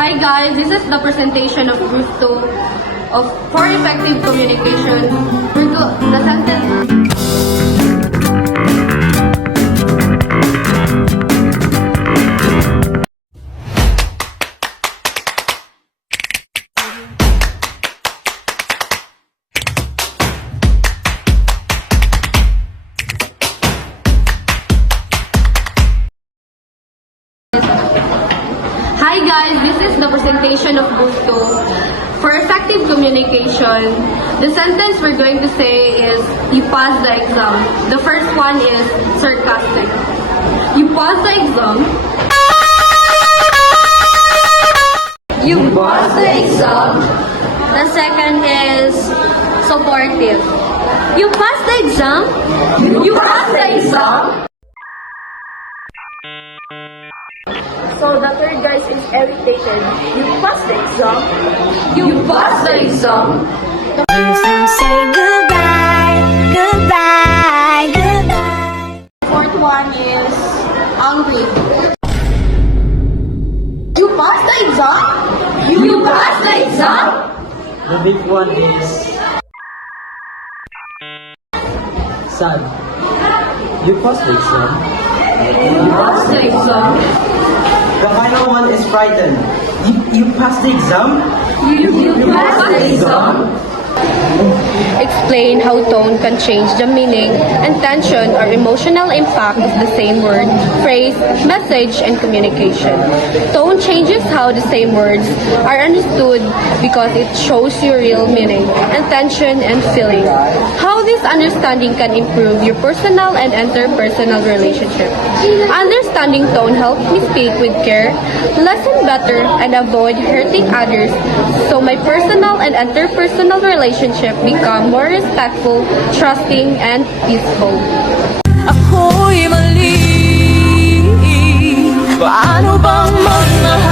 Hi guys, this is the presentation of Group 2 of for effective communication. The sentence. Hi guys, this is the presentation of Group 2 for effective communication. The sentence we're going to say is, you passed the exam. The first one is sarcastic. You passed the exam. You passed the exam. The second is supportive. You passed the exam. You passed the exam. So the third guys is irritated. You passed the exam. You passed the exam. So say goodbye, goodbye, goodbye. Fourth one is angry. You passed the exam. You passed the exam. The big one is sad. You passed the exam. You passed the exam. The final one is frightened. You passed the exam. You passed the exam. Explain how tone can change the meaning, intention, or emotional impact of the same word, phrase, message, and communication. Tone changes how the same words are understood because it shows your real meaning, intention, and feeling. How this understanding can improve your personal and interpersonal relationship. Understanding tone helps me speak with care, listen better, and avoid hurting others, so my personal and interpersonal relationship become more respectful, trusting, and peaceful. Ako'y mali. Paano bang magmahal?